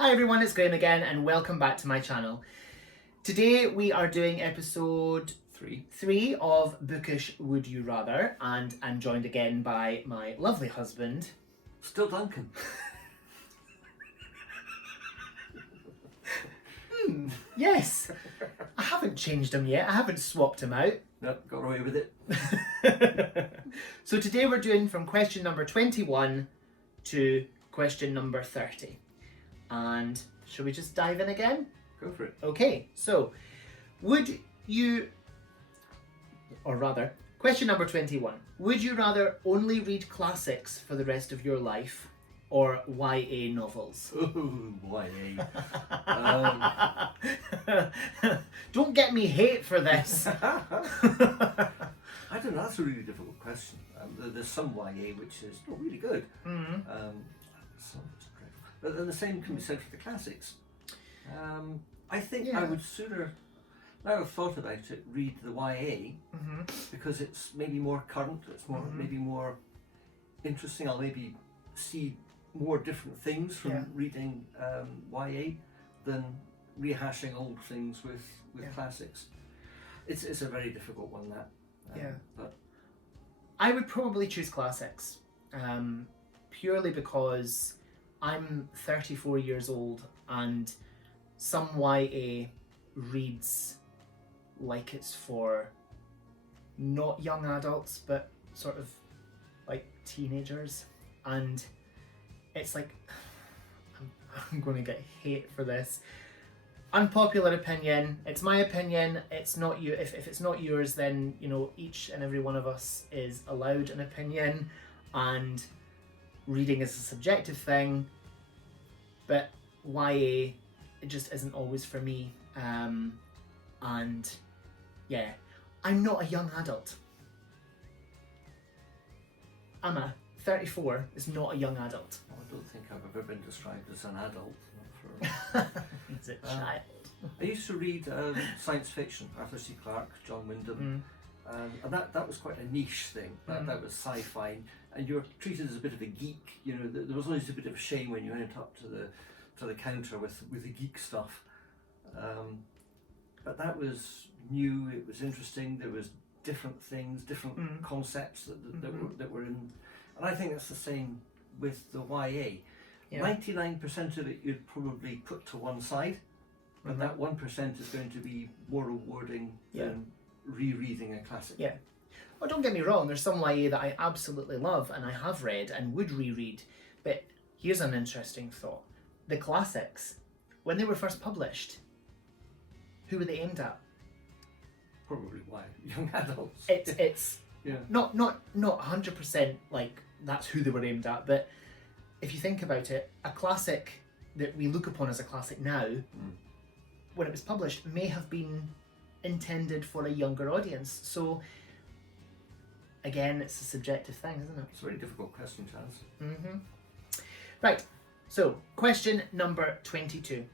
Hi everyone, it's Graham again and welcome back to my channel. Today we are doing episode 3 of Bookish Would You Rather, and I'm joined again by my lovely husband. Still Duncan. Yes, I haven't changed him yet, I haven't swapped him out. Nope, got away with it. So today we're doing from question number 21 to question number 30. And shall we just dive in again? Go for it. Okay, so would you, or rather, question number 21. Would you rather only read classics for the rest of your life or YA novels? Ooh, YA. Don't get me hate for this. I don't know, that's a really difficult question. There's some YA which is really good. Mm-hmm. Some is dreadful. But then the same can be said for the classics. I think Yeah. I would sooner, now I've thought about it, read the YA Mm-hmm. because it's maybe more current, it's more Mhm. maybe more interesting. I'll maybe see more different things from Yeah. reading YA than rehashing old things with Yeah. classics. It's a very difficult one, that. Yeah. But I would probably choose classics, purely because I'm 34 years old and some YA reads like it's for not young adults but sort of like teenagers, and it's like I'm going to get hate for this. Unpopular opinion, it's my opinion, it's not you. If it's not yours, then you know, each and every one of us is allowed an opinion, and reading is a subjective thing, but YA, it just isn't always for me. And yeah, I'm not a young adult. Emma, 34 is not a young adult. I don't think I've ever been described as an adult. Not for, It's a child. I used to read science fiction, Arthur C. Clarke, John Wyndham, and that was quite a niche thing. That was sci-fi, and you were treated as a bit of a geek. You know, there was always a bit of a shame when you went up to the counter with the geek stuff. But that was new. It was interesting. There was different things, different concepts that were in, and I think that's the same with the YA. 99% of it you'd probably put to one side, but that 1% is going to be more rewarding than rereading a classic. Yeah. Well, don't get me wrong, there's some YA that I absolutely love and I have read and would reread, but here's an interesting thought. The classics, when they were first published, who were they aimed at? Probably why young adults. It's Yeah. not 100% like that's who they were aimed at, but if you think about it, a classic that we look upon as a classic now, when it was published, may have been intended for a younger audience. So again, it's a subjective thing, isn't it? It's a very difficult question to answer. Right, so question number 22.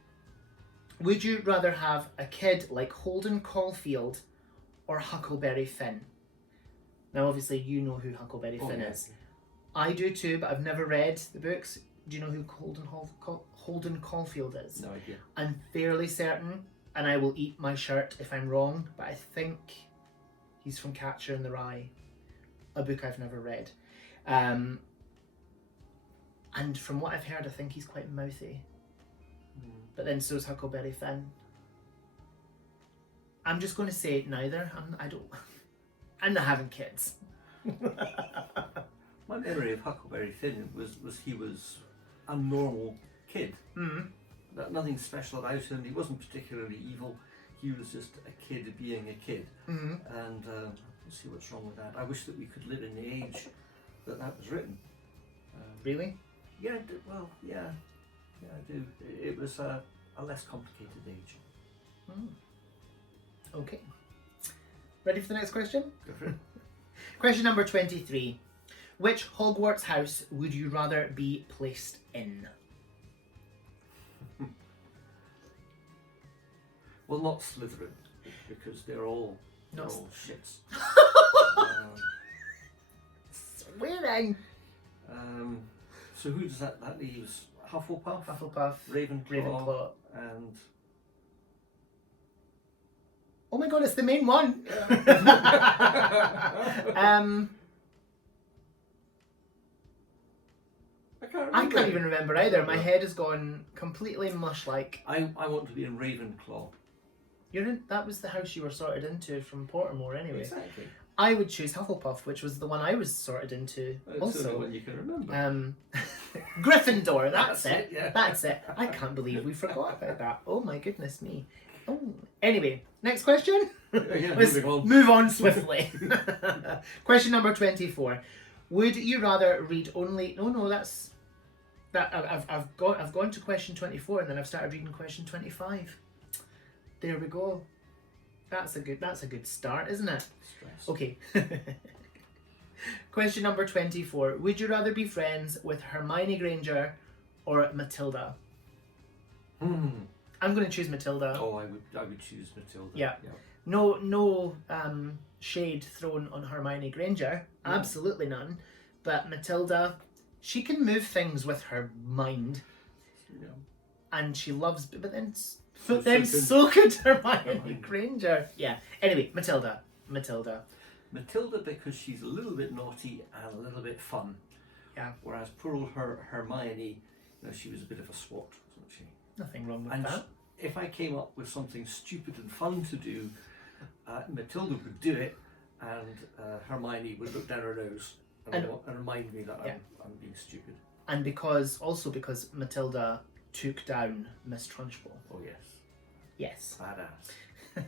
Would you rather have a kid like Holden Caulfield or Huckleberry Finn? Now obviously you know who Huckleberry Finn is. I do too, but I've never read the books. Do you know who Holden Caulfield is? No idea. I'm fairly certain, and I will eat my shirt if I'm wrong, but I think he's from Catcher in the Rye, a book I've never read. And from what I've heard, I think he's quite mouthy. But then so's Huckleberry Finn. I'm just going to say neither. I'm not having kids. My memory of Huckleberry Finn was he was a normal kid. Nothing special about him. He wasn't particularly evil. He was just a kid being a kid. And let's see what's wrong with that. I wish that we could live in the age that was written. Really? Yeah, I do. It was a less complicated age. Okay. Ready for the next question? Go for it. Question number 23. Which Hogwarts house would you rather be placed in? Well, not Slytherin, because they're all shits. Swearing! So who does that leaves? Hufflepuff, Ravenclaw, and... Oh my god, it's the main one! I can't even remember either. My head has gone completely mush-like. I want to be in Ravenclaw. That was the house you were sorted into from Pottermore anyway. Exactly. I would choose Hufflepuff, which was the one I was sorted into also. It's the one you can remember. Gryffindor, that's it. Yeah. That's it. I can't believe we forgot about that. Oh my goodness me. Oh. Anyway, next question. Yeah, Let's move on swiftly. Question number 24. Would you rather read only... No, that's... I've gone to question 24 and then I've started reading question 25. There we go. That's a good start, isn't it? Stress. Okay. Question number 24. Would you rather be friends with Hermione Granger or Matilda? I'm going to choose Matilda. Oh, I would choose Matilda. Yeah. No shade thrown on Hermione Granger. No. Absolutely none. But Matilda, she can move things with her mind. Yeah. And she loves... But then so could Hermione Granger. Yeah. Anyway, Matilda. Matilda because she's a little bit naughty and a little bit fun. Yeah. Whereas poor old Hermione, she was a bit of a swot, wasn't she? Nothing wrong with that. If I came up with something stupid and fun to do, Matilda would do it, and Hermione would look down her nose and remind me that I'm being stupid. And because Matilda took down Miss Trunchbull. Oh yes. Yes. Badass.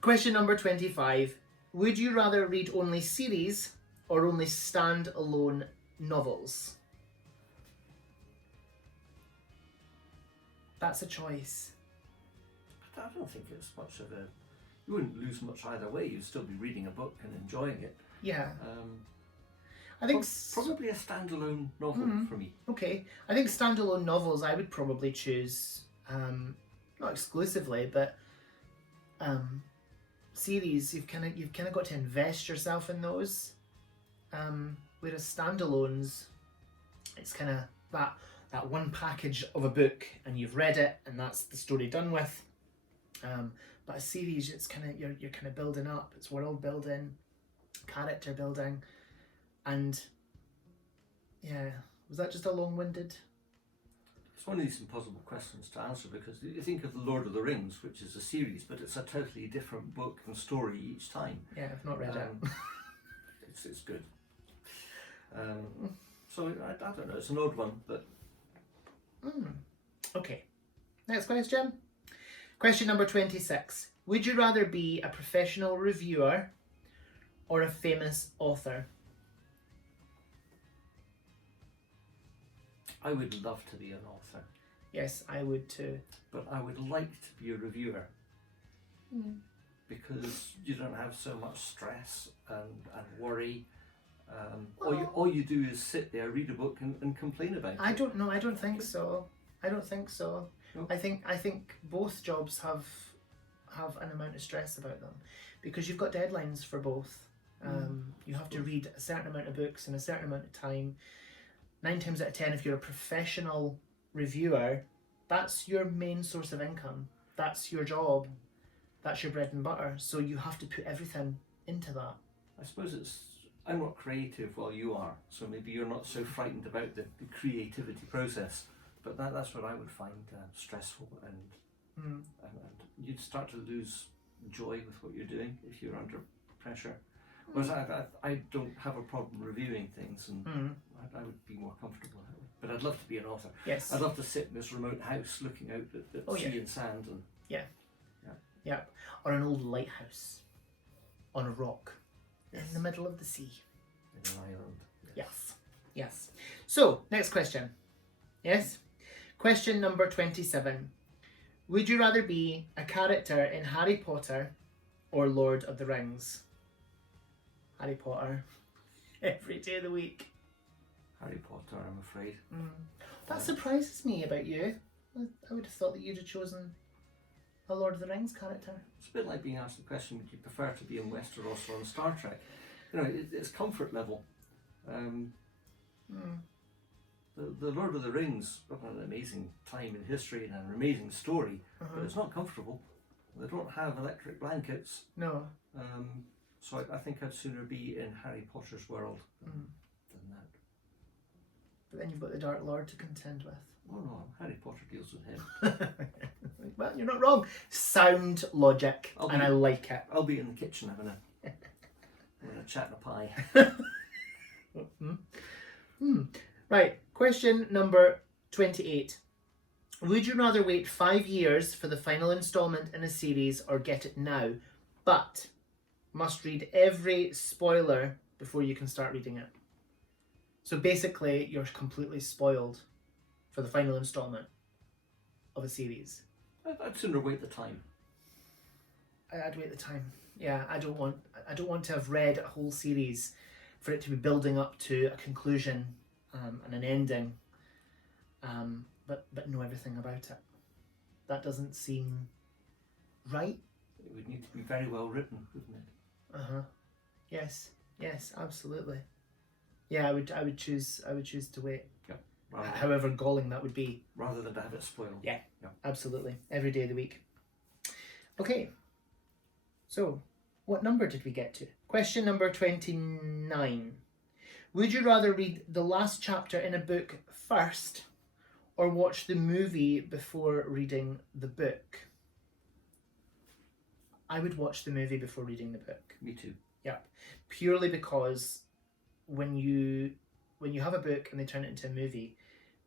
Question number 25. Would you rather read only series or only stand-alone novels? That's a choice. But I don't think it's much of a... You wouldn't lose much either way. You'd still be reading a book and enjoying it. Yeah. I think probably a standalone novel for me. Okay. I think standalone novels I would probably choose, not exclusively, but series, you've kind of got to invest yourself in those. Whereas standalones, it's kind of that one package of a book and you've read it and that's the story done with. But a series, it's kind of you're kind of building up. It's world building, character building, and yeah, was that just a long-winded? It's one of these impossible questions to answer because you think of The Lord of the Rings, which is a series, but it's a totally different book and story each time. Yeah, I've not read it. It's good. So I don't know, it's an odd one, but... Okay, next question. Question number 26. Would you rather be a professional reviewer or a famous author? I would love to be an author. Yes, I would too. But I would like to be a reviewer. Because you don't have so much stress and worry. All you do is sit there, read a book and complain about it. I don't know. I don't think so. No. I think both jobs have an amount of stress about them because you've got deadlines for both. You have to read a certain amount of books in a certain amount of time. 9 times out of 10, if you're a professional reviewer, that's your main source of income. That's your job. That's your bread and butter. So you have to put everything into that. I suppose I'm not creative while you are, so maybe you're not so frightened about the creativity process. But that's what I would find stressful, and you'd start to lose joy with what you're doing if you're under pressure. Whereas I don't have a problem reviewing things, and I would be more comfortable that way. But I'd love to be an author. Yes. I'd love to sit in this remote house looking out at sea and sand. And yeah. Or an old lighthouse on a rock in the middle of the sea. In an island. Yes. So, next question. Yes? Question number 27. Would you rather be a character in Harry Potter or Lord of the Rings? Harry Potter. Every day of the week. Harry Potter, I'm afraid. That surprises me about you. I would have thought that you'd have chosen a Lord of the Rings character. It's a bit like being asked the question, would you prefer to be in Westeros or on Star Trek? It's comfort level. The Lord of the Rings, an amazing time in history and an amazing story, but it's not comfortable. They don't have electric blankets. No. So I think I'd sooner be in Harry Potter's world than that. But then you've got the Dark Lord to contend with. Oh no, Harry Potter deals with him. Well, you're not wrong. Sound logic, and I like it. I'll be in the kitchen having a chat and a pie. Right, question number 28. Would you rather wait 5 years for the final instalment in a series or get it now, but must read every spoiler before you can start reading it? So basically, you're completely spoiled for the final instalment of a series. I'd sooner wait the time. I'd wait the time. Yeah, I don't want to have read a whole series for it to be building up to a conclusion and an ending, but know everything about it. That doesn't seem right. It would need to be very well written, wouldn't it? Yes, absolutely. Yeah, I would choose to wait. Yeah. However galling that would be. Rather than to have it spoiled. Yeah. Absolutely. Every day of the week. Okay. So, what number did we get to? Question number 29. Would you rather read the last chapter in a book first or watch the movie before reading the book? I would watch the movie before reading the book. Me too. Yep. Purely because when you have a book and they turn it into a movie,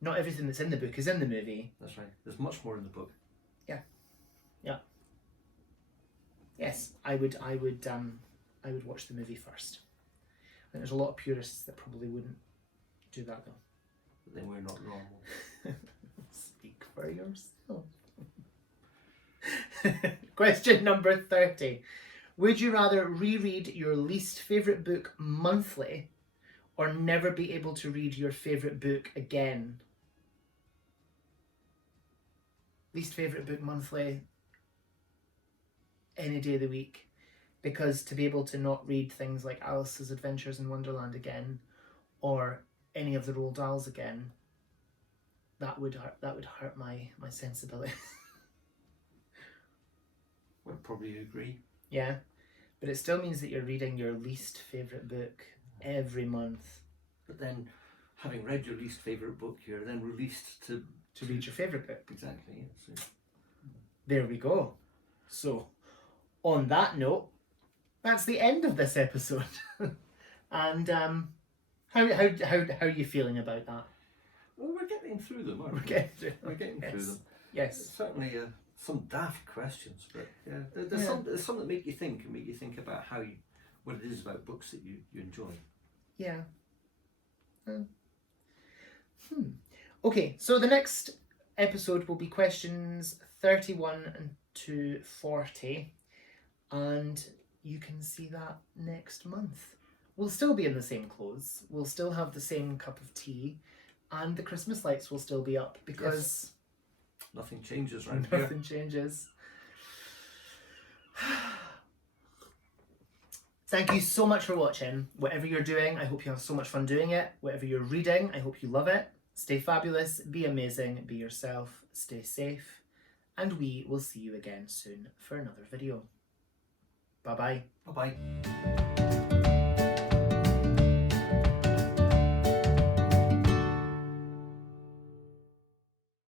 not everything that's in the book is in the movie. That's right. There's much more in the book. Yeah. Yes, I would watch the movie first. And there's a lot of purists that probably wouldn't do that though. But then we're not normal. Speak for yourself. Question number 30. Would you rather reread your least favourite book monthly or never be able to read your favourite book again? Least favourite book monthly, any day of the week. Because to be able to not read things like Alice's Adventures in Wonderland again or any of the Roald Dahls again, that would hurt my sensibilities. Would probably agree. Yeah, but it still means that you're reading your least favourite book every month. But then, having read your least favourite book, you're then released to read your favourite book. Exactly. Yeah. So. There we go. So, on that note, that's the end of this episode. And how are you feeling about that? Well, we're getting through them, aren't we? We're getting through them. Yes. Certainly some daft questions, but yeah, there's some that make you think and make you think about what it is about books that you enjoy. Yeah. Okay, so the next episode will be questions 31 and to 40, and you can see that next month. We'll still be in the same clothes, we'll still have the same cup of tea, and the Christmas lights will still be up because nothing changes around here. Nothing changes. Thank you so much for watching. Whatever you're doing, I hope you have so much fun doing it. Whatever you're reading, I hope you love it. Stay fabulous, be amazing, be yourself, stay safe, and we will see you again soon for another video. Bye-bye. Bye-bye.